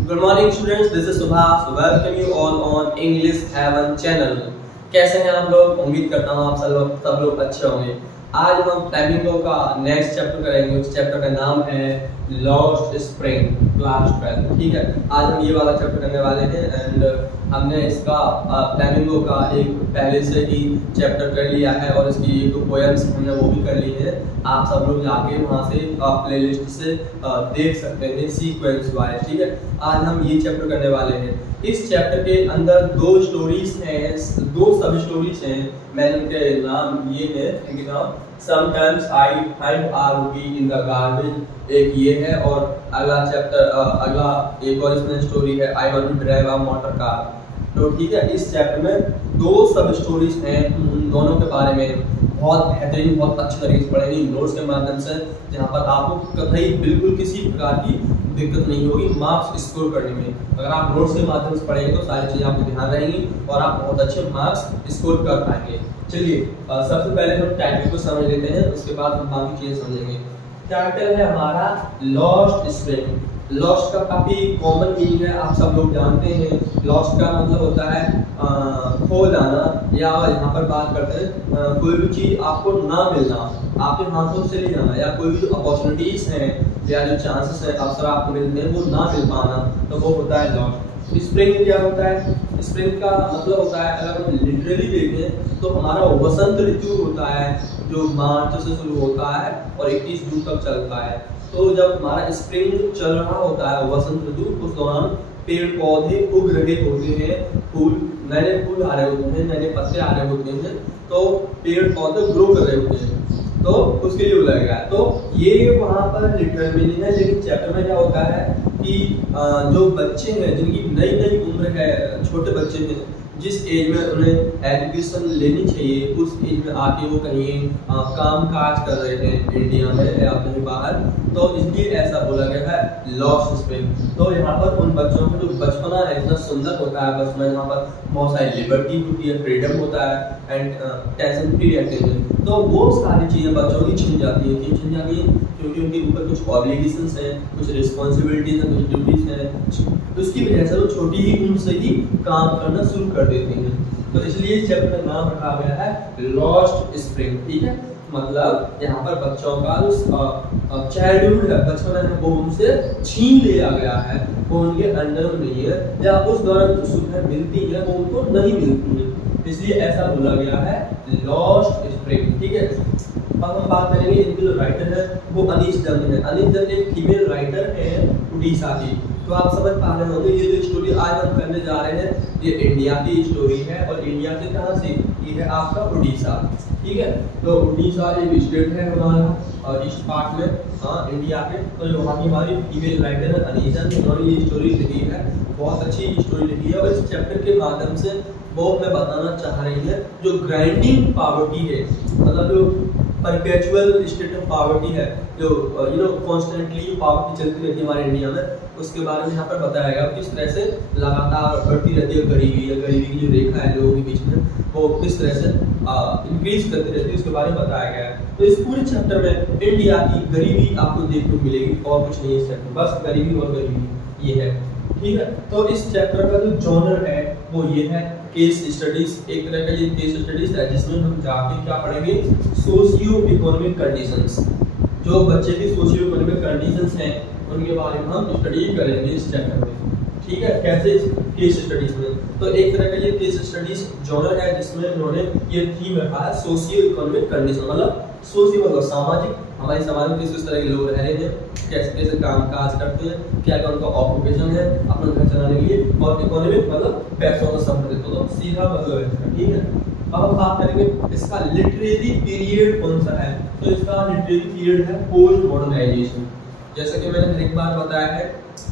Good morning students, this is Subhas. Welcome you all on English Heaven channel. कैसे हैं आप लोग? उम्मीद करता हूँ आप सब लोग अच्छे होंगे। आज हम फ्लेमिंगो का नेक्स्ट चैप्टर करेंगे। उस चैप्टर का नाम है लॉस्ट स्प्रिंग, क्लास 12। ठीक है, आज हम ये वाला चैप्टर करने वाले हैं एंड हमने इसका फ्लेमिंगो का एक पहले से ही चैप्टर कर लिया है और इसकी एक पोएम्स हमने वो भी कर ली है। आप सब लोग जाके वहाँ से प्लेलिस्ट से देख सकते हैं सीक्वेंस वाइज। ठीक है, आज हम ये चैप्टर करने वाले हैं। इस चैप्टर के अंदर दो स्टोरीज हैं, दो सब स्टोरीज हैं। मैंने उनके नाम ये है, इनके नाम sometimes I find are rupee in the garbage, एक ये है, और अगला चैप्टर अगला एक और इसमें स्टोरी है I want to drive a motor car. तो ठीक है, इस चैप्टर में दो सब स्टोरीज हैं, उन दोनों के बारे में बहुत बेहतरीन, बहुत अच्छे तरीके से पढ़ेंगे नोट्स के माध्यम से, जहाँ पर आपको कतई बिल्कुल किसी प्रकार की दिक्कत नहीं होगी मार्क्स स्कोर करने में। अगर आप नोट्स के माध्यम से पढ़ेंगे तो सारी चीज़ें आपको ध्यान रहेंगी और आप बहुत अच्छे मार्क्स स्कोर कर पाएंगे। चलिए सबसे पहले हम टाइटल को समझ लेते हैं, उसके बाद हम बाकी चीज़ें समझेंगे। टाइटल है हमारा लॉस्ट स्प्रिंग। लॉस्ट का काफ़ी कॉमन मीनिंग है, आप सब लोग जानते हैं। लॉस्ट का मतलब होता है खो जाना, या यहाँ पर बात करते हैं कोई भी चीज़ आपको ना मिलना, आपके हाथों से चली जाना, या कोई भी जो अपॉर्चुनिटीज हैं या जो चांसेस हैं अवसर आपको मिलते हैं वो ना मिल पाना, तो वो होता है लॉस्ट। स्प्रिंग क्या होता है? स्प्रिंग का मतलब होता है, अगर हम लिटरली देखें तो हमारा वसंत ऋतु होता है जो मार्च से शुरू होता है और 31 जून तक चलता है। तो जब हमारा स्प्रिंग चल रहा होता है, वसंत ऋतु, उस दौरान पेड़ पौधे उग रहे होते हैं, फूल नए फूल आ रहे होते हैं, नए पत्ते आ रहे होते हैं, तो पेड़ पौधे ग्रो कर रहे होते हैं, तो उसके लिए बोला गया है। तो ये वहाँ पर लिटरल मीनिंग है। लेकिन चैप्टर में क्या होता है कि जो बच्चे हैं जिनकी नई नई उम्र है, छोटे बच्चे हैं, जिस एज में उन्हें एजुकेशन लेनी चाहिए, उस एज में आके वो कहीं काम काज कर रहे हैं इंडिया में या कहीं बाहर, तो इसलिए ऐसा बोला गया है लॉस्ट स्प्रिंग। तो यहाँ पर उन बच्चों का जो बचपना है इतना सुंदर होता है, बचपन यहाँ पर बहुत सारी लिबर्टी होती है, फ्रीडम होता है एंड टेंशन फ्री रहते हैं, तो वो सारी चीज़ें बच्चों की छिन जाती हैं। क्यों छिन जाती हैं? क्योंकि उनके ऊपर कुछ ऑब्लिगेशंस हैं, कुछ रिस्पॉन्सिबिलिटीज हैं, कुछ ड्यूटीज हैं, तो उसकी वजह से वो छोटी ही उम्र से ही काम करना शुरू कर देते हैं। तो इसलिए इस चैप्टर का नाम रखा गया है लॉस्ट स्प्रिंग। ठीक है, मतलब यहाँ पर बच्चों का जो चाइल्डहुड है, बचपन है, वो उनसे छीन लिया गया है, वो उनके अंडर में नहीं है, या उस दौरान जो सुविधाएं मिलती है वो उनको नहीं मिलती है, इसलिए ऐसा बोला गया है लॉस्ट स्प्रिंग। ठीक है, अब हम बात करेंगे इनके जो राइटर है वो अनीश दत्त है। अनीश दत्त एक फीमेल राइटर है उड़ीसा की। तो आप समझ पा रहे होंगे ये जो स्टोरी आज हम करने जा रहे हैं ये इंडिया की स्टोरी है, और इंडिया से कहाँ से? ये है आपका उड़ीसा। ठीक है, तो उड़ीसा एक स्टेट है हमारा और ईस्ट पार्ट में, हाँ, इंडिया के। तो वहाँ की हमारी फीमेल राइटर है अनीश दत्त, उन्होंने ये स्टोरी लिखी है, बहुत अच्छी स्टोरी लिखी है। और इस चैप्टर के माध्यम से वो हमें बताना चाह रही है जो ग्राइंडिंग पॉवर्टी है, मतलब जो परपेचुअल स्टेट ऑफ पॉवर्टी है, जो कॉन्स्टेंटली पॉवर्टी चलती रहती है हमारे इंडिया में, उसके बारे में यहाँ पर बताया गया किस तरह से लगातार बढ़ती रहती है गरीबी, या गरीबी की जो रेखा है लोगों के बीच में वो किस तरह से इंक्रीज करती रहती है, उसके बारे में बताया गया है। तो इस पूरे चैप्टर में इंडिया की गरीबी आपको देखने को मिलेगी, और कुछ नहीं है इस चैप्टर, बस गरीबी और गरीबी ये है। ठीक है, तो इस चैप्टर का जो जॉनर है वो ये है केस स्टडीज। एक तरह का ये केस स्टडीज है जिसमें हम जाके क्या पढ़ेंगे, सोशियो इकोनॉमिक कंडीशंस, जो बच्चे की सोशियो इकोनॉमिक कंडीशंस हैं उनके बारे में हम स्टडी करेंगे इस चैप्टर में। ठीक है, कैसे केस स्टडीज में? तो एक तरह का ये केस स्टडीज जॉनर है जिसमें उन्होंने ये थीम रखा है सोशियो इकोनॉमिक कंडीशन, मतलब सोशियो मतलब सामाजिक, हमारे समाज में किस तरह के लोग रह रहे हैं, कैसे कैसे काम काज करते हैं, क्या क्या उनका ऑक्यूपेशन है अपना घर चलाने के लिए, और इकोनॉमिक मतलब पैसों का संबंधित, तो सीधा मतलब है। ठीक है, अब हम बात करेंगे इसका लिटरेरी पीरियड कौन सा है। तो इसका लिटरेरी पीरियड है पोस्ट मॉडर्नाइजेशन। जैसा कि मैंने हर एक बार बताया है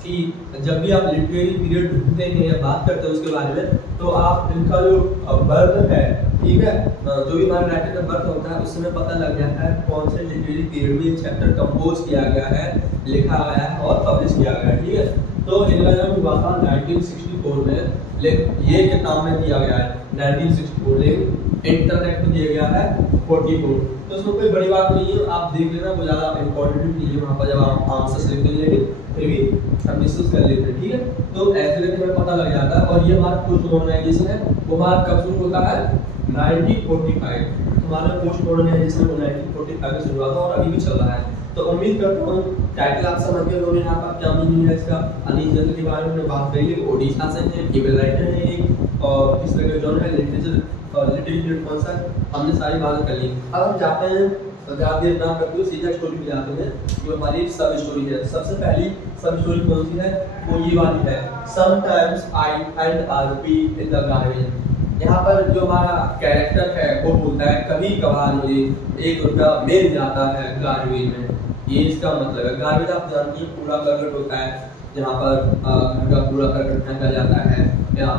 कि जब भी आप लिटरेरी पीरियड ढूंढते हैं या बात करते हैं उसके बारे में, तो आप इनका जो बर्थ है, ठीक है, जो भी हमारे राइटर का बर्थ होता है उसमें पता लग जाता है कौन से लिटरेरी पीरियड में चैप्टर कंपोज किया गया है, लिखा गया है और पब्लिश किया गया है। ठीक है, तो इनका जन्म हुआ था 1964 में, लेकिन ये किताब में दिया गया है 1964, लेकिन इंटरनेट में दिया गया है 44। तो उसमें कोई बड़ी बात नहीं है, आप देख लेना, वो ज़्यादा इंपॉर्टेंट नहीं है वहाँ पर जब आप आंसर्स लिखेंगे। लेकिन फिर भी हम डिस्कस कर लेते हैं, ठीक है। तो ऐसे करके हमें पता लग जाता है। और ये हमारा पोस्ट मॉडर्नाइजेशन है, वो हमारा कब शुरू होता है 1945। हमारा पोस्ट मॉडर्नाइजेशन 1945 में शुरू हुआ था और अभी भी चल रहा है। तो उम्मीद करता हूँ टाइटल आप समझ गए होंगे यहाँ पर क्या मीनिंग है इसका। अनिल जैन के बारे में बात करेंगे, ओडिशा से है, केबल राइटर है एक, और किस तरह का जॉनर है, लिटरेचर कौन सा है, हमने सारी बातें कर ली। अब हम जाते हैं ज़्यादा देर ना करते हुए सीधा स्टोरी पे जाते हैं, जो हमारी सब स्टोरी है। सबसे पहली सब स्टोरी कौन सी है, वो ये वाली है, sometimes I find a rupee in the garbage. यहाँ पर जो हमारा कैरेक्टर है वो बोलता है कभी कभार मुझे 1 रुपया मिल जाता है गार्बेज में। ये इसका मतलब है। गार्बेज आप जानती हैं कूड़ा करकट होता है, जहाँ पर घर का कूड़ा करकट फेंका जाता है, या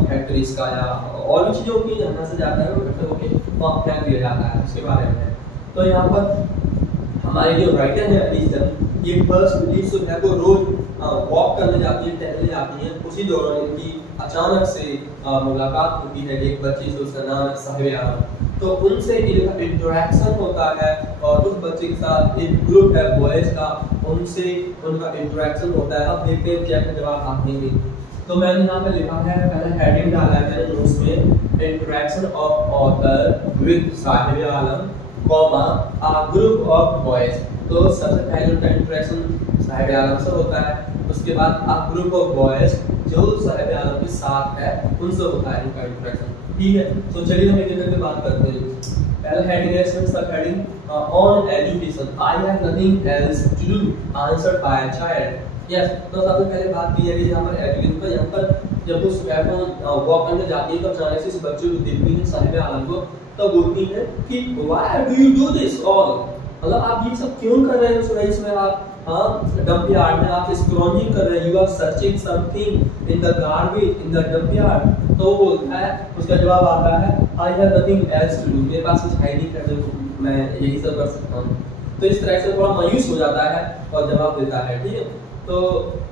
फैक्ट्रीज का या और भी चीज़ों की जहाँ से जाता है वो इकट्ठा होकर वहाँ फेंक दिया जाता है, उसके बारे में। तो यहाँ पर हमारे जो राइटर है अनिल जैन, ये फर्स्ट रिलीज जो है वो रोज वॉक करने जाती है, टहलने जाती है। उसी दौरान इनकी अचानक से मुलाकात होती है एक बच्ची से, उसका नाम है साहिबे आलम। तो उनसे इनका इंटरेक्शन होता है और उस बच्चे के साथ एक ग्रुप है बॉयज का, उनसे उनका इंटरेक्शन होता है। अब देखते हैं क्या क्या जवाब आते हैं। तो मैंने यहाँ पे लिखा है, पहले हेडिंग डाला है मैंने नोट्स में, इंटरेक्शन ऑफ ऑथर विद साहिबे आलम comma a group of boys. तो सबसे पहले उनका इंटरेक्शन साहिबे आलम से होता है, उसके बाद अ ग्रुप ऑफ बॉयज जो साहिबे आलम के साथ है उनसे होता है इनका इंटरेक्शन, ठीक है। तो चलिए हम एक एक करके बात करते हैं। पहला हेडिंग है, sub heading on education, I have nothing else to do answered by a child. Yes, तो सबसे पहले बात की है कि यहाँ पर एजुकेशन पर, यहाँ पर जब वो सुबह वॉक करने जाती है तो अचानक से इस बच्चे को देखती है साहिबे आलम को, तो बोलती है कि why do you do this all, मतलब आप ये सब क्यों कर रहे हो सुबह सुबह, आप डंप यार्ड में आप स्क्रॉलिंग कर रहे हैं, you are searching something in the garbage in the dump yard. तो वो बोलता है, उसका जवाब आता है I have nothing else to do, मेरे पास कुछ है नहीं करने को, मैं यही सब कर सकता हूँ। तो इस तरह से थोड़ा मायूस हो जाता है और जवाब देता है, ठीक है। तो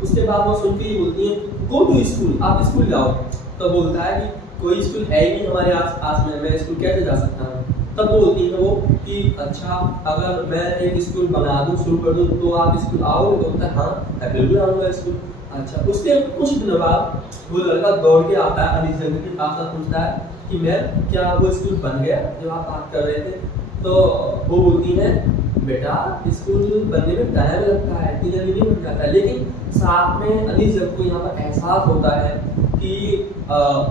उसके बाद वो सुन के ही बोलती है गो टू स्कूल, आप स्कूल जाओ। तो बोलता है कि कोई स्कूल है ही नहीं हमारे आस पास में, मैं स्कूल कैसे जा सकता हूँ। तब बोलती है वो कि अच्छा अगर मैं एक स्कूल बना दूँ, शुरू कर दूँ, तो आप स्कूल आओगे। तो बोलता है हाँ मैं बिल्कुल आऊँगा स्कूल। अच्छा, उसके कुछ दिन बाद वो लड़का दौड़ के आता है अनिल जैन के पास, पूछता है कि मैम क्या वो स्कूल बन गया जो आप बात कर रहे थे। तो वो बोलती है बेटा स्कूल बनने में टाइम लगता है, इतनी जल्दी नहीं बन जाता है। लेकिन साथ में अनिल जैन को यहाँ पर एहसास होता है कि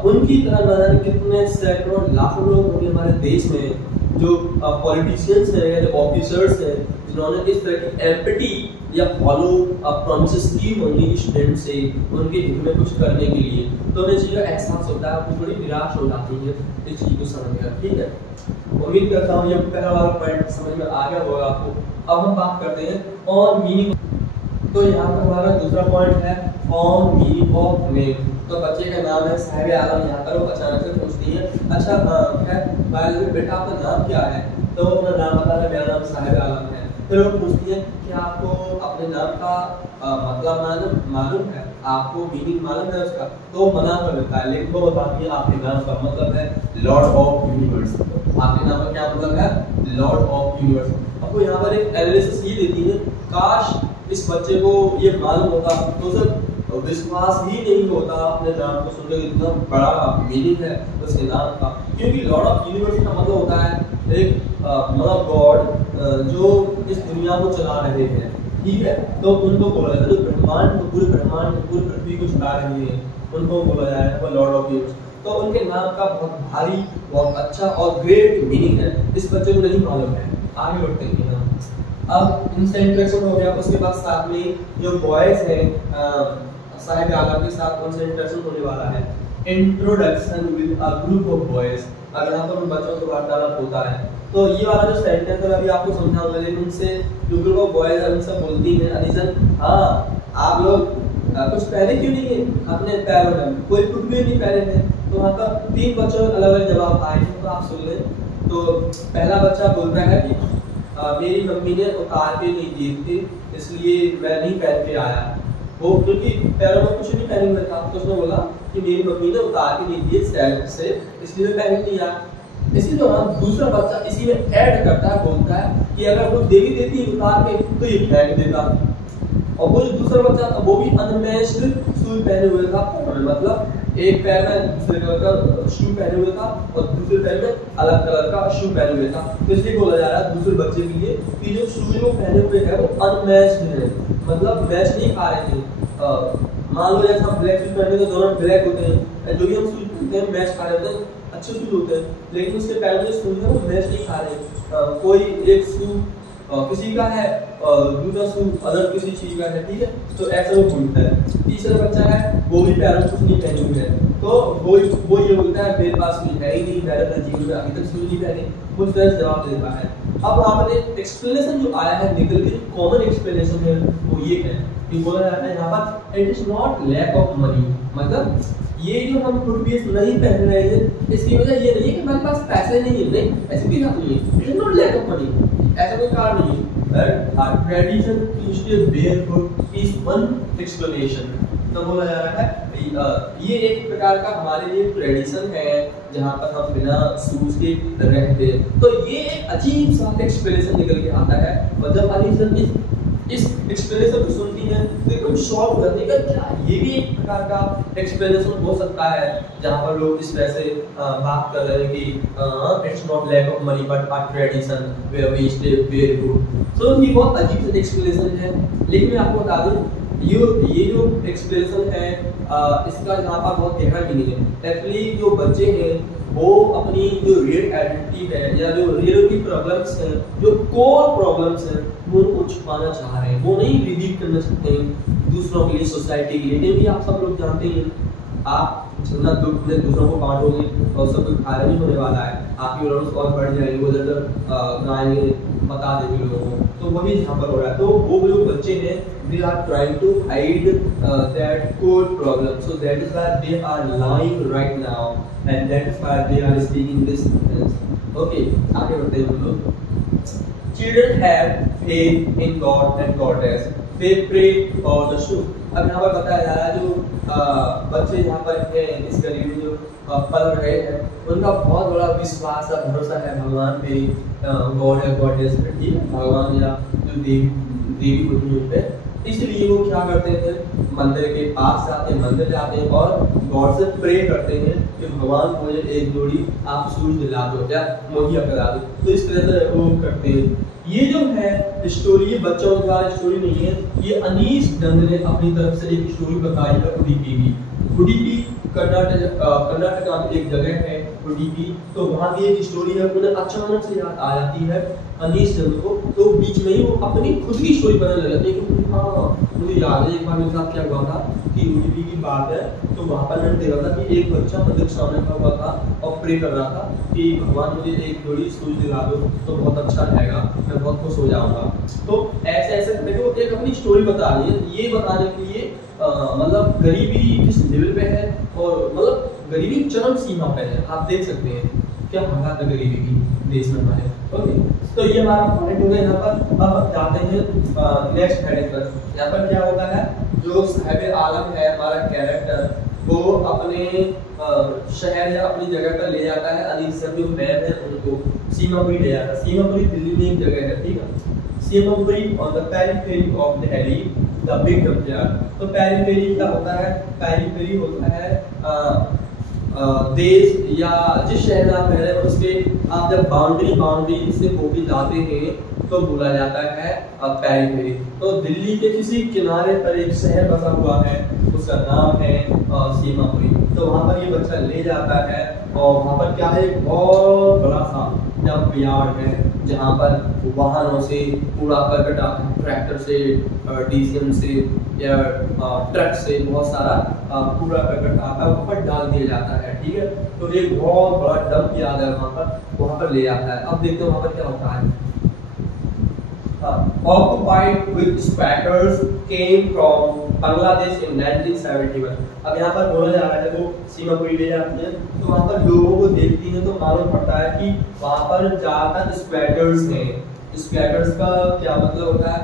उनकी तरह न जाने कितने सैकड़ों लाखों लोग होंगे हमारे देश में जो पॉलिटिशियंस हैं या जो ऑफिसर्स हैं जिन्होंने इस तरह की एम्पैथी या फॉलो प्रॉमिसेस की होंगी स्टूडेंट से उनके हित में कुछ करने के लिए। तो उन्हें चीज़ का एहसास होता है, वो थोड़ी निराश हो जाती है इस चीज़ को समझकर, ठीक है। उम्मीद करता हूँ ये पहला वाला पॉइंट समझ में आ गया होगा आपको। अब हम बात करते हैं ऑन मीनिंग। तो यहाँ पर हमारा दूसरा पॉइंट है ऑन मीनिंग ऑफ नेम। तो बच्चे का नाम है साहिबे आलम। यहाँ पर वो अचानक से पूछती है अच्छा बेटा आपका नाम क्या है। तो वो अपना नाम बता रहा है, मेरा नाम साहिबे आलम है। फिर वो पूछती है कि आपको अपने नाम का मतलब मालूम है, आपको मीनिंग मालूम है उसका। तो वो मना कर देता है, लेकिन वो बताती है आपके नाम का मतलब है लॉर्ड ऑफ यूनिवर्स। आपके नाम का क्या मतलब है, लॉर्ड ऑफ यूनिवर्स। आपको यहाँ पर एक एनालिसिस ये देती है, काश इस बच्चे को ये मालूम होता तो सर विश्वास ही नहीं होता अपने नाम को सुनकर, इतना बड़ा मीनिंग है उसके नाम का। क्योंकि लॉर्ड ऑफ यूनिवर्स का मतलब होता है एक मतलब गॉड जो इस दुनिया को चला रहे हैं, ठीक है। तो उनको बोला जाता है जो ब्रह्मांड को पूरे पृथ्वी को चला रहे हैं, उनको बोला जाएगा लॉर्ड ऑफ यूनिवर्स। तो उनके नाम का बहुत भारी, बहुत अच्छा और ग्रेट मीनिंग है, इस बच्चे को नहीं मालूम है। आगे बढ़ते हैं हम। अब इनसे इंटरेक्शन हो गया, उसके बाद साथ में जो बॉयज हैं साहिबे आलम के साथ उनसे इंटरेक्शन होने वाला है। Introduction with a group of boys. अब यहाँ पर उन बच्चों से वार्तालाप होता है। तो ये वाला जो सेंटेंस है अभी आपको समझाऊंगा, लेकिन उनसे जो ग्रुप ऑफ बॉयज है उनसे बोलती है अनिजन हाँ आप लोग कुछ पहले क्यों नहीं है अपने पैरों में, कोई फुटवे नहीं पहने थे। तो वहाँ पर 3 बच्चों अलग अलग जवाब आए हैं, तो आप सुन लें। तो पहला बच्चा बोल रहा है कि मेरी मम्मी ने उतार के नहीं दिए थे इसलिए मैं नहीं पहन के आया। वो क्योंकि पैरों में कुछ नहीं पहने हुए था, तो उसने बोला कि मेरी मम्मी ने उतार के नहीं दिए सैलून से इसलिए मैं पहन नहीं आया। इसी दौरान दूसरा बच्चा इसी में ऐड करता है, बोलता है कि अगर वो देवी देती उतार के तो ये फेंक देता। और वो जो दूसरा बच्चा था वो भी अनमैच्ड शूज पहने हुए था, मतलब एक पैर में दूसरे कलर का शू पहने हुए था और दूसरे पैर में अलग कलर का शू पहने हुए था। तो इसलिए बोला जा रहा है दूसरे बच्चे के लिए कि जो शूज वो पहने हुए हैं वो अनमैच्ड है, मतलब मैच नहीं खा रहे थे। मान लो जैसे हम ब्लैक शूज पहनते हैं तो दोनों ब्लैक होते हैं, जो भी हम शूज पहनते हैं मैच खा रहे होते हैं, अच्छे शूज होते हैं, लेकिन उसके पैर में शूज है वो मैच नहीं खा रहे। कोई एक शू किसी का है और दूसरा शू अदर किसी चीज का है, ठीक है, तो ऐसा वो बोलता है। तीसरा बच्चा है वो भी पैरों में कुछ नहीं पहने हुए है, तो वो ये बोलता है मेरे पास कुछ है ही नहीं, मैंने अपने जीवन में अभी तक शूज नहीं पहने, उस तरह से जवाब देता है। अब वहाँ पर एक्सप्लेनेशन जो आया है निकल के, कॉमन एक्सप्लेनेशन है वो ये है कि बोला जाता है यहाँ पर it is not lack of money, मतलब ये जो हम फुटवियर्स नहीं पहन रहे हैं इसकी वजह ये नहीं है कि हमारे पास पैसे नहीं है, नहीं ऐसी कोई बात नहीं है, it is not lack of money, ऐसा कोई कारण नहीं है। Tradition to stay barefoot is one explanation. तो बोला जा रहा है ये एक प्रकार का हमारे लिए ट्रेडिशन है जहाँ पर हम बिना शूज के रहते हैं। तो ये एक अजीब सा एक्सप्लेनेशन निकल के आता है और जब अलीजन इस एक्सप्लेनेशन को सुनती है तो एकदम शॉक हो जाती है, क्या ये भी एक प्रकार का एक्सप्लेनेशन हो सकता है जहाँ पर लोग इस तरह से बात कर रहे हैं कि it's not lack of money but a tradition where we stay very good. So ये बहुत अजीब सा एक्सप्लेनेशन है, लेकिन मैं आपको बता दूं ये जो एक्सप्लेनेशन है इसका यहाँ पर बहुत गहरा मीनिंग है। एक्चुअली जो बच्चे हैं वो अपनी जो रियल आइडेंटिटी है या जो रियल की प्रॉब्लम्स हैं, जो कोर प्रॉब्लम्स हैं, वो उनको छुपाना चाह रहे हैं, वो नहीं रिवील करना चाहते हैं दूसरों के लिए, सोसाइटी के लिए। क्योंकि आप सब लोग जानते हैं आप जितना दुख में दूसरों को बांटोगे और सब कुछ फायदा नहीं होने वाला है, आपकी प्रॉब्लम्स और बढ़ जाएंगे, वो जब गाएंगे बता देंगे लोगों को, तो वही यहाँ पर हो रहा है। तो वो जो बच्चे हैं they are trying to hide that core problem, so that is why they are lying right now and that is why they are speaking this sentence. Okay, आगे बढ़ते हैं हम लोग। Children have faith in God and goddess, they pray for the shoe। अब यहाँ पर बताया जा रहा है जो बच्चे यहाँ पर हैं इस गली में जो पल रहे हैं उनका बहुत बड़ा विश्वास है, भरोसा है भगवान पे, गॉड है गॉडेस पे, ठीक है, भगवान या जो देवी होती है उन पे। इसलिए वो क्या करते हैं मंदिर के पास जाते हैं, मंदिर जाते हैं और गॉड से प्रे करते हैं कि भगवान मुझे एक जोड़ी आप शूज दिला दो या मुहैया करा दो। तो इस तरह से वो करते हैं। ये जो है स्टोरी, ये बच्चों के द्वारा स्टोरी नहीं है, ये अनीश चंद्र ने अपनी तरफ से एक स्टोरी बताई है उडुपी की। उडुपी कर्नाटक में एक जगह है उडुपी, तो वहाँ की एक स्टोरी है, उन्हें अचानक से याद आ जाती है अनीश चंद्र को, तो बीच में ही वो अपनी खुद की स्टोरी बनाने लग जाती है कि हाँ मुझे याद है एक बार मेरे साथ क्या हुआ था कि उडुपी की बात है, तो वहाँ पर मैंने देखा था कि एक बच्चा मंदिर के सामने खड़ा हुआ था और प्रे कर रहा था कि भगवान मुझे एक जोड़ी शूज दिला दो तो बहुत अच्छा रहेगा, मैं बहुत खुश हो जाऊंगा। तो ऐसे ऐसे देखो एक अपनी स्टोरी बता रही है, ये बताने के लिए मतलब गरीबी किस लेवल पे है और मतलब गरीबी चरम सीमा पे है, आप देख सकते हैं क्या हालात है गरीबी की देश में हमारे। ओके, तो ये हमारा पॉइंट हो गया यहाँ पर। अब जाते हैं नेक्स्ट हेडिंग पर। यहाँ पर क्या होता है, जो साहिब आलम है हमारा कैरेक्टर, वो अपने शहर या अपनी जगह पर ले जाता है अनीस सर जो मैम है उनको सीमापुरी ले जाता है। सीमापुरी दिल्ली में एक जगह है, ठीक है, Seemapuri on the periphery of Delhi the big dumpyard. तो पेरिफेरी क्या होता है, पेरिफेरी होता है देश या जिस शहर में आप रह रहे हैं उसके आप जब बाउंड्री से होके जाते हैं तो बोला जाता है पेरिफेरी। तो दिल्ली के किसी किनारे पर एक शहर बसा हुआ है, उसका नाम है सीमापुरी। तो वहाँ पर ये बच्चा ले जाता है और वहाँ पर क्या है, एक बहुत बड़ा सा डंपयार्ड है जहाँ पर वाहनों से कूड़ा करकट आता है, ट्रैक्टर से, डीसीएम से या ट्रक से बहुत सारा कूड़ा करकट आता है, वहाँ पर डाल दिया जाता है, ठीक है। तो एक बहुत बड़ा डंप याद है वहाँ पर ले जाता है। अब देखते हैं वहाँ पर क्या होता है। Occupied with squatters came from Bangladesh in 1971। अब यहाँ पर बोला जा रहा है वो सीमापुरी ले जाती है तो वहाँ पर लोगों को देखती है तो मालूम पड़ता है कि वहाँ पर ज्यादातर स्क्वैटर्स हैं। स्क्वैटर्स का क्या मतलब होता है,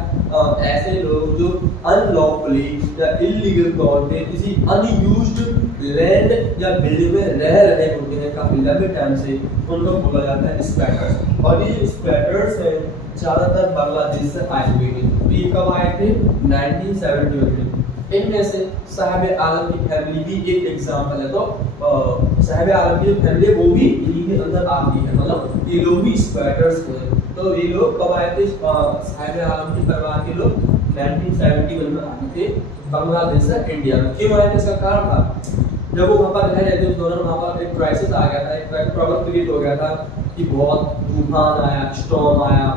ऐसे लोग जो अनलॉफुली या इलीगल तौर पे किसी अनयूज्ड लैंड या बिल्डिंग में रह रहे होते हैं काफी लंबे टाइम से, उनको बोला जाता है स्क्वैटर्स। और ये स्क्वैटर्स हैं ज्यादातर बांग्लादेश से आए हुए हैं। तो ये कब आए थे? 1971 में। इनमें से साहिब आलम की फैमिली भी एक एग्जाम्पल है। तो साहिब आलम की जो फैमिली है वो भी इन्हीं के अंदर आती है, मतलब ये लोग भी स्क्वैटर्स हैं। तो ये लोग कब आए थे? साहिब आलम के परिवार के लोग 1971 में आए थे बांग्लादेश से इंडिया में। क्यों आए थे? इसका कारण था जब वो वहाँ पर रह रहे थे उस दौरान वहाँ पर एक क्राइसिस आ गया था, एक प्रॉब्लम क्रिएट हो गया था कि बहुत तूफान आया, स्टॉर्म आया,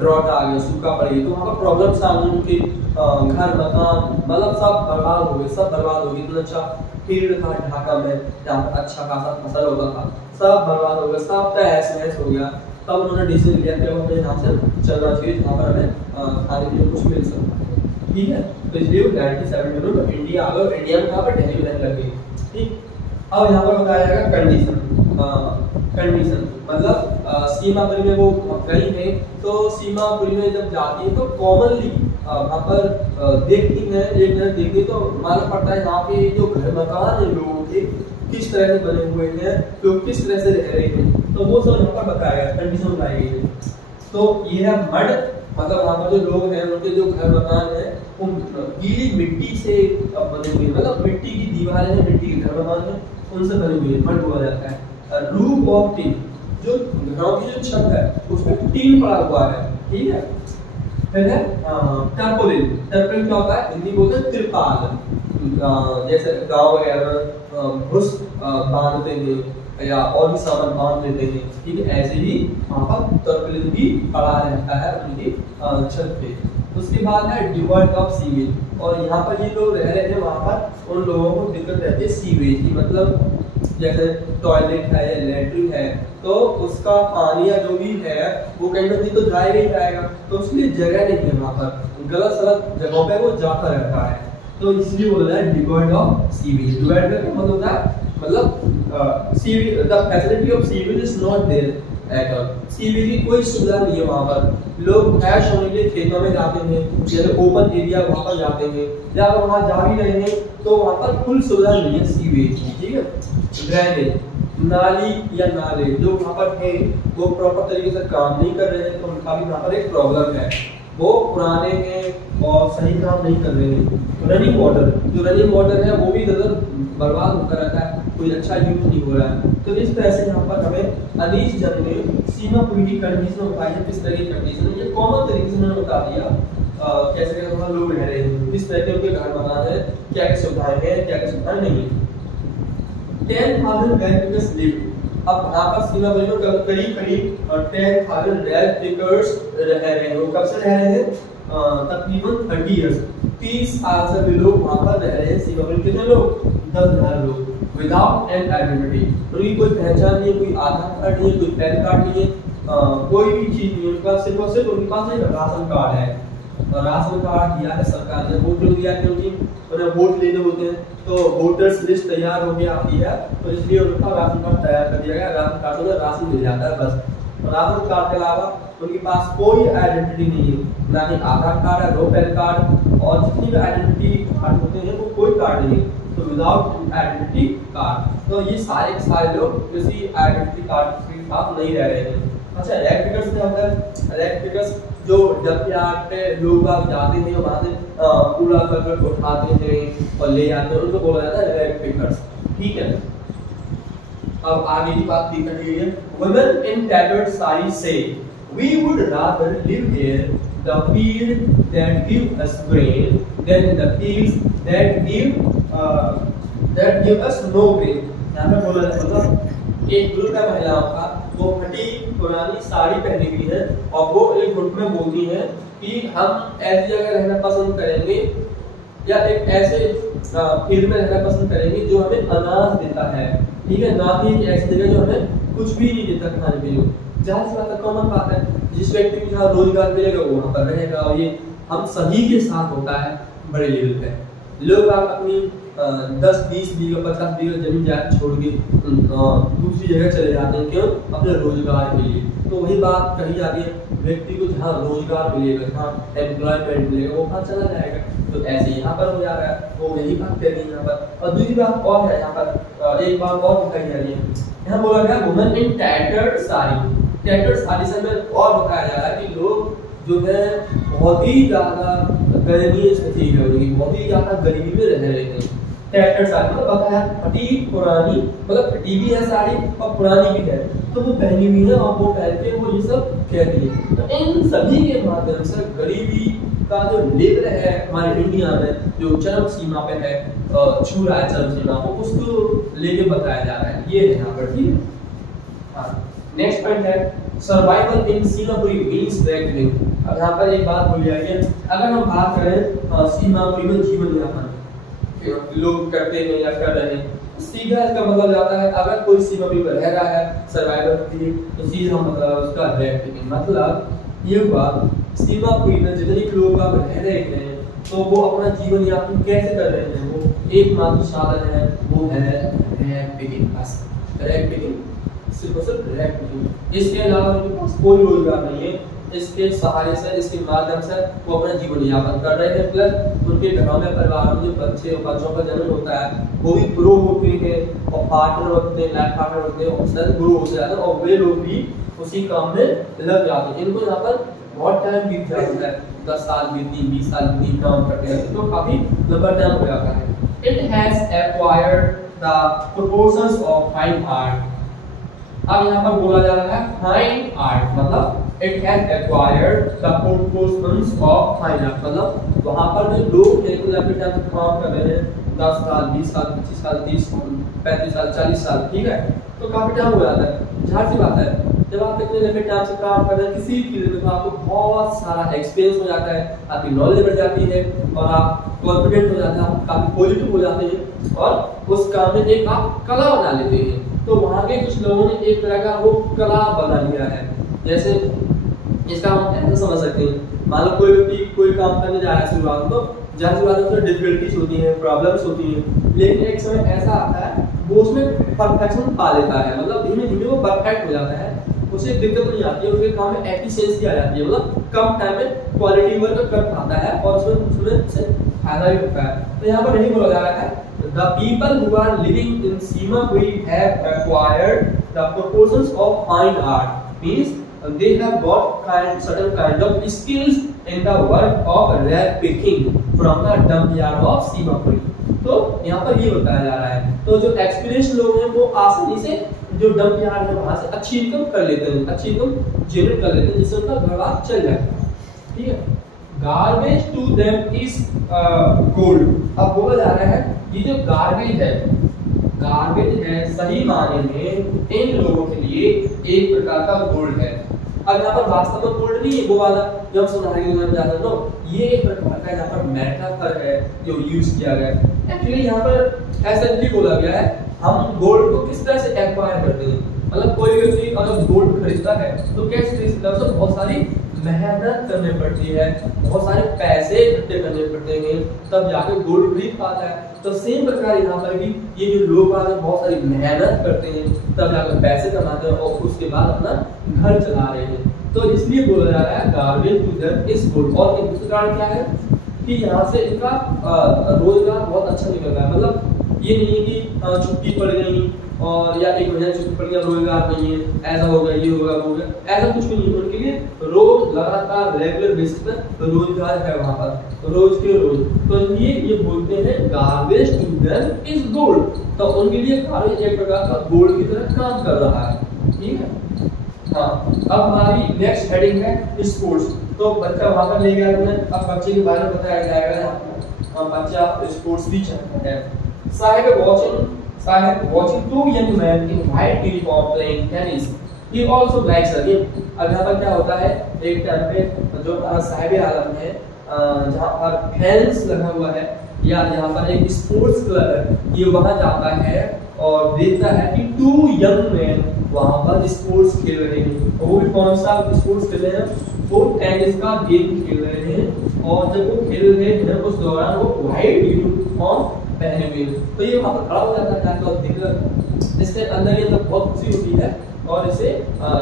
ड्रॉट आ गया, सूखा पड़ गया। तो वहाँ पर प्रॉब्लम्स आ गई, उनके घर मकान मतलब सब बर्बाद हो गए, सब बर्बाद हो गए। इतना अच्छा फील्ड था ढाका में जहाँ पर अच्छा खासा फसल होता था, सब बर्बाद हो गया, सब तहस नहस हो गया। तब उन्होंने डिसीजन लिया कि अब हमें यहाँ से चलना चाहिए जहाँ पर हमें खाने के लिए कुछ मिल सकता है। ठीक है, तो इसलिए 1970 में इंडिया आ गया, इंडिया में कहाँ पर ढहली रहने लग गई। ठीक, अब यहाँ पर बताया जाएगा कंडीशन। कंडीशन मतलब सीमापुरी में वो गई है, तो सीमापुरी में जब जाती है तो कॉमनली वहाँ पर देखती है, एक नजर देखती तो मालूम पड़ता है यहाँ पे जो घर मकान है लोगों के किस तरह से बने हुए हैं, लोग किस तरह से रह रहे हैं, तो वो सब यहाँ पर बताया गया, कंडीशन बताई गई है। तो ये है मड, मतलब वहाँ पर जो लोग हैं उनके जो घर मकान है वो गीली मिट्टी से बने हुए, मतलब मिट्टी की दीवारें हैं, मिट्टी के घर मकान है उनसे बने हुए, मड बोला जाता है। रूफ ऑफ टिन, जो घरों की जो छत है उसमें टीन पड़ा हुआ है। ठीक है, फिर है टर्पोलिन। टर्पोलिन क्या होता है? हिंदी बोलते हैं तिरपाल। जैसे गांव वगैरह भुस बांधते हैं या और भी सामान बांध लेते हैं, ठीक है, ऐसे ही वहाँ पर टर्पोलिन भी पड़ा रहता है उनकी छत पे। उसके बाद है डिवर्ट ऑफ सीवेज, और यहाँ पर ये लोग रह रहे हैं वहाँ पर उन लोगों को दिक्कत रहती है सीवेज की, मतलब जैसे टॉयलेट है या लैट्रिन है तो उसका पानी या जो भी है वो कहीं ना कहीं तो जाएगा ही जाएगा, तो उसके लिए जगह नहीं है वहाँ पर, गलत सलत जगहों पे वो जाता रहता है। तो इसलिए बोल रहा है डिवर्ट ऑफ सीवेज। डिवर्ट का मतलब होता है मतलब sewage, the facility of sewage is not there at all. Sewage की कोई सुविधा नहीं है वहाँ पर। लोग फ्रेश होने के लिए खेतों में जाते हैं, जैसे ओपन एरिया वहाँ पर जाते हैं, या अगर वहाँ जा भी रहे हैं तो वहाँ पर फुल सुविधा नहीं है सीवेज की। ठीक है, ड्रेनेज, नाली या नाले जो वहाँ पर है वो प्रॉपर तरीके से काम नहीं कर रहे हैं, तो उनका भी वहाँ पर एक प्रॉब्लम है, वो पुराने हैं और सही काम नहीं कर रहे हैं। रनिंग वाटर, जो रनिंग वाटर है वो भी इधर बर्बाद होता रहता है, कोई अच्छा यूज नहीं हो रहा है। तो इस तरह से यहाँ पर हमें अनीस जंग ने सीमापुरी की कंडीशन बताई है, किस तरह की कंडीशन है, ये कॉमन तरीके से उन्होंने बता दिया कैसे कैसे वहाँ लोग रह रहे हैं, किस तरह के उनके घर मकान है, क्या क्या सुविधाएं हैं, क्या क्या सुविधाएं नहीं है। 10,000 वेरिफिकर्स लिव। अब यहाँ पर सीमापुरी में करीब करीब 10,000 वेरिफिकर्स रह रहे हैं। वो कब से रह रहे हैं? तकरीबन 30 इयर्स, 30 साल से भी लोग वहाँ पर रह रहे हैं। सीमापुरी कितने लोग? 10,000 लोग। विदाउट एन आइडेंटिटी, उनकी कोई पहचान नहीं है, कोई आधार कार्ड नहीं है, कोई पैन कार्ड नहीं है, कोई भी चीज नहीं है, उनका सिर्फ और सिर्फ उनके पास एक राशन कार्ड है। राशन कार्ड दिया है सरकार ने, वोट दिया क्योंकि उन्हें वोट लेने होते हैं, तो वोटर्स लिस्ट तैयार हो गया आती है, तो इसलिए उनका राशन कार्ड तैयार कर दिया गया। राशन कार्ड में राशन मिल जाता है बस। राशन कार्ड के अलावा उनके पास कोई आइडेंटिटी नहीं है, ना ही आधार कार्ड है, नो पैन कार्ड, और जितनी भी आइडेंटिटी कार्ड होते हैं वो कोई कार्ड नहीं है, तो विदाउट आइडेंटिटी कार्ड। तो ये सारे के सारे लोग किसी आइडेंटिटी कार्ड के साथ नहीं रह रहे हैं। अच्छा, इलेक्ट्रिकल्स क्या होता है? इलेक्ट्रिकल्स जो डकयार्ड पे लोग आप जाते हैं वहाँ से कूड़ा करकट उठाते हैं और ले जाते हैं, उनको बोला जाता है इलेक्ट्रिकल्स। ठीक है, अब आगे की बात की कर लीजिए। वुमेन इन टैटर्ड साड़ी से we would rather live here, the field that give us grain than the fields that give us no grain। यहाँ पे बोला जाता है मतलब एक ग्रुप है महिलाओं का, वो फटी पुरानी साड़ी पहनी हुई है और वो एक ग्रुप में बोलती हैं कि हम ऐसी जगह रहना पसंद करेंगे या एक ऐसे फील्ड में रहना पसंद करेंगे जो हमें अनाज देता है। ठीक है, ना कि एक ऐसी जगह जो हमें कुछ भी नहीं देता खाने के लिए। जहाँ से बात कॉमन बात है, जिस व्यक्ति को जहाँ रोजगार मिलेगा वो वहाँ पर रहेगा, और ये हम सभी के साथ होता है बड़े लेवल पे। लोग आप अपनी 10-20 बीघा 50 बीघा जमीन जाकर छोड़ के दूसरी जगह चले जाते हैं, क्यों? अपने रोजगार के लिए। तो वही बात कही जाती है, व्यक्ति को जहाँ रोजगार मिलेगा, जहाँ एम्प्लॉयमेंट मिलेगा वो वहाँ चला जाएगा। तो ऐसे यहाँ पर हो जा रहा है, वो यही बात कह रही है यहाँ पर। और दूसरी बात और है यहाँ पर, एक बात और दिखाई जा रही है, यहाँ बोला गया women in tattered sari. Tatters edition में और बताया जा रहा है कि लोग जो है बहुत ही ज्यादा दयनीय स्थिति है उनकी, बहुत ही ज्यादा गरीबी में रह रहे हैं। टैटर्स साड़ी मतलब बताया फटी पुरानी, मतलब फटी भी है साड़ी और पुरानी भी है, तो वो पहनी हुई है और वो पहन के वो ये सब कह रही है। तो इन सभी के माध्यम से गरीबी का जो लेवल है हमारे इंडिया में जो चरम सीमा पे है, छू रहा है चरम सीमा को, उसको लेके बताया जा रहा है। ये है यहाँ पर, ठीक है। नेक्स्ट पॉइंट है सर्वाइवल इन सीमापुरी मींस रेगुलिंग। अब यहाँ पर एक बात बोली जाएगी, अगर हम बात करें सीमापुरी में जीवन यापन लोग करते हैं या कर रहे हैं, सीधा इसका मतलब जाता है अगर कोई सीमापुरी पर रह रहा है सर्वाइवल के लिए, तो सीधा मतलब उसका रेगुलिंग मतलब ये हुआ सीमापुरी में जितने लोग अब रह रहे हैं तो वो अपना जीवन यापन कैसे कर रहे हैं, वो एकमात्र साधन है वो है रैग पिकिंग। बस रैग पिकिंग, सिर्फ और सिर्फ रैग पिकिंग, इसके अलावा उनके पास कोई रोजगार नहीं है। इसके सहारे से, इसके माध्यम से वो अपना जीवन यापन कर रहे हैं। प्लस उनके घरों में परिवारों में जो बच्चों का जन्म होता है वो भी ग्रो होते हैं और पार्टनर होते हैं, लाइफ पार्टनर होते हैं, और ग्रो होते जाते हैं और वे लोग भी उसी काम में लग जाते हैं। इनको यहाँ पर बहुत टाइम बीत जाता है, 10 साल बीती, 20 साल बीती काम करते हैं, तो काफी लंबा टाइम हो जाता है। It has acquired the proportions of fine art। अब यहाँ पर बोला जा रहा है फाइन आर्ट, मतलब it has acquired the proportions of fine art, मतलब वहाँ पर जो लोग हैं तो लंबे टाइम से काम कर रहे हैं, 10 साल 20 साल 25 साल 30 साल 35 साल 40 साल, ठीक है, तो काफी टाइम हो जाता है। जाहिर सी बात है जब आप इतने लंबे टाइम से काम कर रहे हैं किसी फील्ड में तो आपको बहुत सारा एक्सपीरियंस हो जाता है, आपकी नॉलेज बढ़ जाती है और आप कॉन्फिडेंट हो जाते हैं, आप काफी पॉजिटिव हो जाते हैं और उस काम में एक आप कला बना लेते हैं। तो वहाँ के कुछ लोगों ने एक तरह का वो कला बना लिया है। जैसे इसका हम ऐसा समझ सकते हैं, मान लो कोई व्यक्ति कोई काम करने जा रहा है शुरुआत में, तो शुरुआत में डिफिकल्टीज होती हैं, प्रॉब्लम्स होती हैं, लेकिन एक समय ऐसा आता है वो उसमें परफेक्शन पा लेता है, मतलब धीमे धीमे वो परफेक्ट हो जाता है, उसे दिक्कत नहीं आती है, उसके काम में एफिशिएंसी आ जाती है, मतलब कम टाइम में क्वालिटी वर्क कर पाता है और उसमें उससे फायदा भी होता है। तो यहाँ पर नहीं बोला जा रहा है the people who are living in Simapuri have acquired the proportions of fine art, means they have got certain kind of skills in the work of rag picking from the dump yard of Simapuri। तो यहाँ पर ये बताया जा रहा है, तो जो एक्सपीरियंस लोग हैं वो आसानी से जो डंप यार्ड है वहां से अच्छी इनकम कर लेते हैं, अच्छी इनकम जनरेट कर लेते हैं, जिससे उनका घर बार चल जाए, ठीक है। Garbage to them is gold. अब बोला जा रहा है ये जो गार्बेज है सही मायने में इन लोगों के लिए एक प्रकार का गोल्ड है। अब यहाँ पर वास्तव में गोल्ड नहीं है वो वाला जब सुनारी में जाता है, तो ये एक प्रकार का यहाँ पर मेटाफर है जो यूज किया गया है। एक्चुअली यहाँ पर ऐसा भी बोला गया है हम गोल्ड को किस तरह से एक्वायर करते हैं, मतलब कोई व्यक्ति अगर गोल्ड खरीदता है तो कैसे खरीदता है, उसको बहुत सारी मेहनत करनी पड़ती है, बहुत सारे पैसे इकट्ठे करने पड़ते हैं, तब जाके गोल्ड खरीद पाता है। तो सेम प्रकार यहाँ पर भी ये जो लोग बहुत सारी मेहनत करते हैं तब जाकर पैसे कमाते हैं और उसके बाद अपना घर चला रहे हैं, तो इसलिए बोला जा रहा है garbage to them is gold. और एक दूसरा कारण क्या है कि यहाँ से इनका रोजगार बहुत अच्छा निकल रहा है, मतलब ये नहीं है कि छुट्टी पड़ गई और या एक महीने छुट्टी पड़ गया रोजगार नहीं है, ऐसा हो गया ये होगा वो होगा, ऐसा कुछ भी नहीं है। उनके लिए रोज लगातार रेगुलर बेसिस पर रोजगार है वहाँ पर, रोज के रोज। तो इसलिए ये बोलते हैं garbage to them is gold, तो उनके लिए गार्बेज एक प्रकार का गोल्ड की तरह काम कर रहा है, ठीक है। हाँ, अब हमारी नेक्स्ट हेडिंग है स्पोर्ट्स। तो बच्चा वहाँ पर ले गया हमने, अब बच्चे के बारे में बताया जाएगा। बच्चा स्पोर्ट्स भी चाहता है। Sahib watching two young men in white uniform playing tennis. He also likes the game. अब यहाँ पर क्या होता है, एक टाइम पे जो साहिब आलम है जहाँ पर फैंस लगा हुआ है या यहाँ पर एक स्पोर्ट्स क्लब है, ये वहाँ जाता है और देखता है कि 2 यंग मैन वहाँ पर स्पोर्ट्स खेल रहे हैं। वो भी कौन सा स्पोर्ट्स खेल रहे हैं, वो टेनिस का गेम खेल रहे हैं। और जब वो खेल रहे हैं उस दौरान वो व्हाइट यूनिफॉर्म पहने हुए, तो ये वहाँ पर खड़ा हो जाता है तो दिक्कत इसके अंदर ये अंदर बहुत खुशी होती है और इसे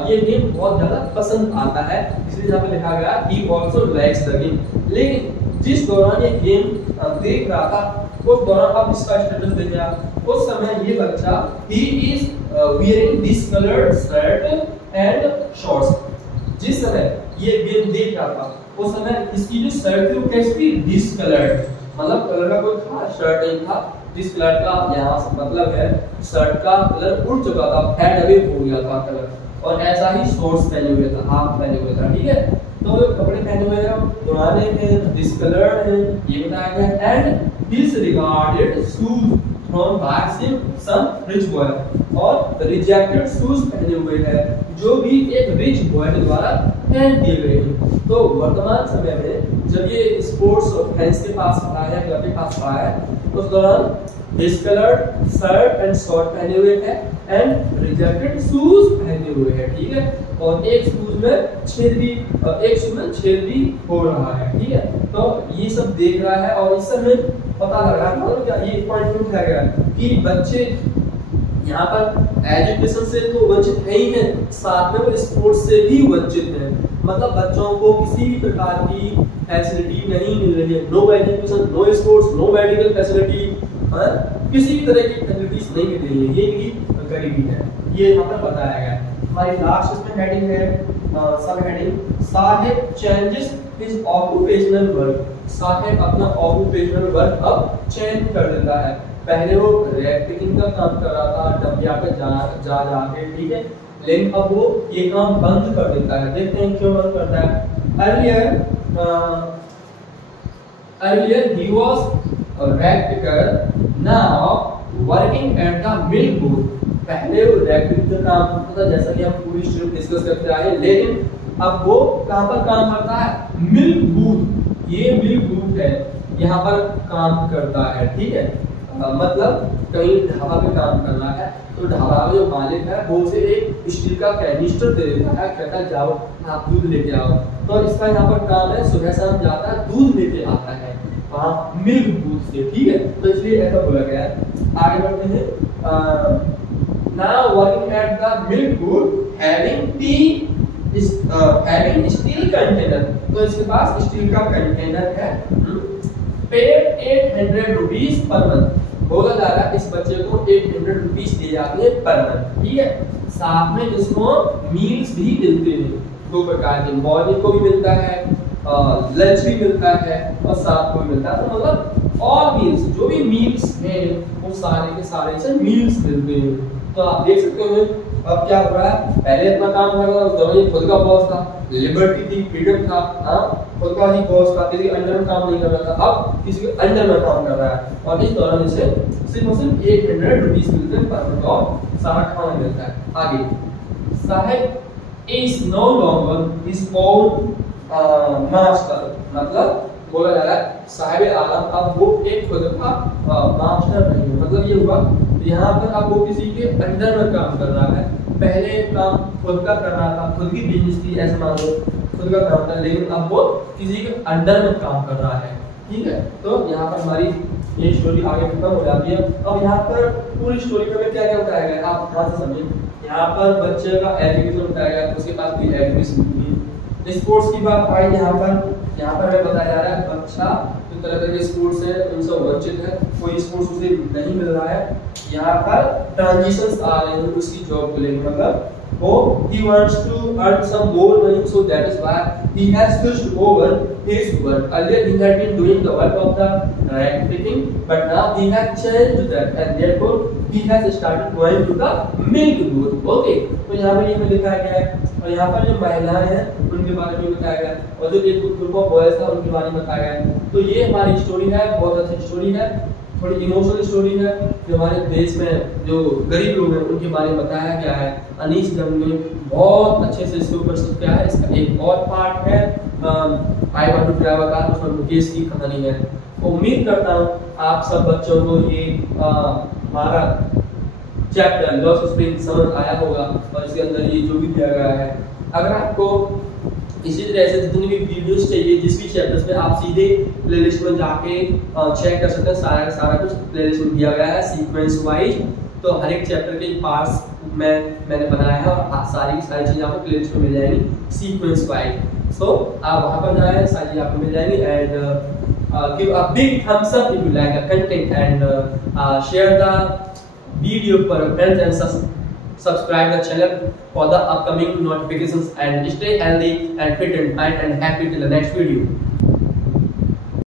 ये गेम बहुत ज़्यादा पसंद आता है, इसलिए यहाँ पे लिखा गया he also likes the game। लेकिन जिस दौरान ये गेम देख रहा था उस दौरान आप इसका स्टेटस देखिए, उस समय ये बच्चा he is wearing this colored shirt and shorts. जिस समय ये गेम देख रहा था उस समय इसकी जो शर्ट थी वो कैसी थी, डिसकलर्ड, मतलब कलर का कोई खास शर्ट नहीं था, डिसकलर का यहाँ से मतलब है शर्ट का कलर उड़ चुका था, फेड अवे हो गया था कलर, और ऐसा ही शॉर्ट्स पहने हुए था, हाफ पहने हुए था, ठीक है। तो जो कपड़े पहने हुए हैं पुराने हैं, डिसकलर्ड हैं, ये बताया गया। And disregarded shoes from by some rich boy, और रिजेक्टेड शूज पहने हुए हैं जो भी एक रिच बॉय के द्वारा फेंक दिए गए हैं। तो वर्तमान समय में जब ये स्पोर्ट्स फैंस के पास आया है, क्लब के पास आया है, उस दौरान डिसकलर्ड शर्ट एंड शॉर्ट पहने हुए हैं एंड रिजेक्टेड शूज पहने हुए हैं, ठीक है। और एक शूज में छेद भी हो रहा है, ठीक है। तो ये सब देख रहा है और इस समय पता लग रहा है, मतलब क्या ये पॉइंट उठाया गया कि बच्चे यहाँ पर एजुकेशन से तो वंचित है ही है, साथ में वो स्पोर्ट्स से भी वंचित है। मतलब बच्चों को किसी भी प्रकार की फैसिलिटी नहीं मिल रही है, no education, no sports, no medical facility, किसी भी तरह की फैसिलिटीज नहीं मिल रही है, ये भी गरीबी है, ये यहाँ पर बताया गया है। हमारी लास्ट इसमें हेडिंग है सब हेडिंग, साहेब चेंजेस हिज ऑक्यूपेशनल वर्क। साहेब अपना ऑक्यूपेशनल वर्क अब चेंज कर देता है। पहले वो रैक पिकिंग का काम कर रहा था, डबिया पे जा जाके, ठीक है, लेकिन अब वो ये काम बंद कर देता है। देखते हैं क्यों बंद करता है। earlier he was a rag picker, now working at the mill booth। पहले वो रैग पिकिंग का काम करता था, जैसा कि हम पूरी स्टोरी डिस्कस करते आए, लेकिन अब वो कहाँ पर काम करता है, मिल बूथ। ये मिल बूथ है, यहाँ पर काम करता है, ठीक है। मतलब कहीं ढाबा पे काम कर रहा है तो ढाबा का जो मालिक है वो उसे एक स्टील का कैनिस्टर दे देता है, कहता है जाओ आप दूध लेके आओ। तो इसका यहाँ पर काम है, सुबह शाम जाता है दूध लेके आता है वहाँ मिल्क बूथ से, ठीक है। तो इसलिए ऐसा बोला गया है। आगे बढ़ते हैं। Now working at the milk booth, having steel container, तो इसके पास स्टील का कंटेनर है। Paid 800 rupees per month, बोला जा रहा है इस बच्चे को 800 रुपीस दिए जाते हैं पर मंथ, ठीक है। साथ में इसको मील्स भी मिलते हैं, दो प्रकार के, मॉर्निंग को भी मिलता है, लंच भी मिलता है और साथ को भी मिलता है। तो मतलब ऑल मील्स, जो भी मील्स हैं वो सारे के सारे से मील्स मिलते हैं। तो आप देख सकते हो अब क्या हो रहा है, पहले अपना काम कर रहा था, उस दौरान खुद का बॉस था, लिबर्टी थी, फ्रीडम था, खुद का ही बॉस था, किसी के अंडर में काम नहीं कर रहा था, अब किसी के अंडर में काम कर रहा है। और इस दौरान इसे सिर्फ और सिर्फ 800 रुपीस मिलते हैं पर मंथ और सारा खाना मिलता है। आगे, sahib is no longer his own master, मतलब बोला जा रहा है साहिब आलम अब वो एक खुद का मास्टर नहीं है। मतलब ये हुआ यहाँ पर अब वो किसी के अंडर में काम कर रहा है। पहले काम खुद का कर रहा था, खुद की बिजनेस थी, ऐसे मान लो खुद का काम था, लेकिन अब वो किसी के अंडर में काम कर रहा है, ठीक है। तो यहाँ पर हमारी ये स्टोरी आगे खत्म हो जाती है। अब यहाँ पर पूरी स्टोरी में क्या क्या बताया गया आप ध्यान से समझिए। यहाँ पर बच्चे का एजुकेशन बताया गया, उसके पास भी एजुकेशन थी। स्पोर्ट्स की बात आई यहाँ पर हमें बताया जा रहा है बच्चा जो तरह तरह के स्पोर्ट्स है उनसे वंचित है, कोई स्पोर्ट्स उसे नहीं मिल रहा है। यहाँ पर ट्रांजिशंस आ रहे हैं उसकी जॉब को लेकर, मतलब वो he wants to earn some more money, so that is why he has switched over his work. Earlier he had been doing the work of the rag picking, but now he has changed that and therefore he has started going to the milk booth. Okay, तो यहाँ पर ये हमें लिखा गया है। और यहाँ पर जो महिलाएं हैं उनके बारे में बताया गया है, और जो एक ग्रुप ऑफ बॉयज था उनके बारे में बताया गया है। तो ये हमारी स्टोरी है, बहुत अच्छी स्टोरी है, थोड़ी इमोशनल स्टोरी है, जो हमारे देश में जो गरीब लोग हैं उनके बारे में बताया गया है। अनीश जंग ने बहुत अच्छे से इसके ऊपर सब किया है। इसका एक और पार्ट है I want to travel car, उसमें मुकेश की कहानी है। उम्मीद करता हूँ आप सब बच्चों को ये हमारा चैप्टर लॉस ऑफ स्प्रिंग समझ आया होगा और इसके अंदर ये जो भी दिया गया है। अगर आपको इसी तरह से जितनी भी वीडियोस चाहिए जिस भी चैप्टर्स पे, आप सीधे प्लेलिस्ट में जाके चेक कर सकते हैं। सारा कुछ प्लेलिस्ट में दिया गया है सीक्वेंस वाइज। तो हर एक चैप्टर के पार्ट्स मैंने बनाया है और सारी चीज़ें आपको प्लेलिस्ट में मिल जाएंगी सीक्वेंस वाइज। सो आप वहाँ पर जाएं, सारी चीज़ें आपको मिल जाएंगी। And give a big thumbs up if you like the content and share the video for friends and subscribe the channel for the upcoming notifications and stay healthy and fit and tight and happy till the next video.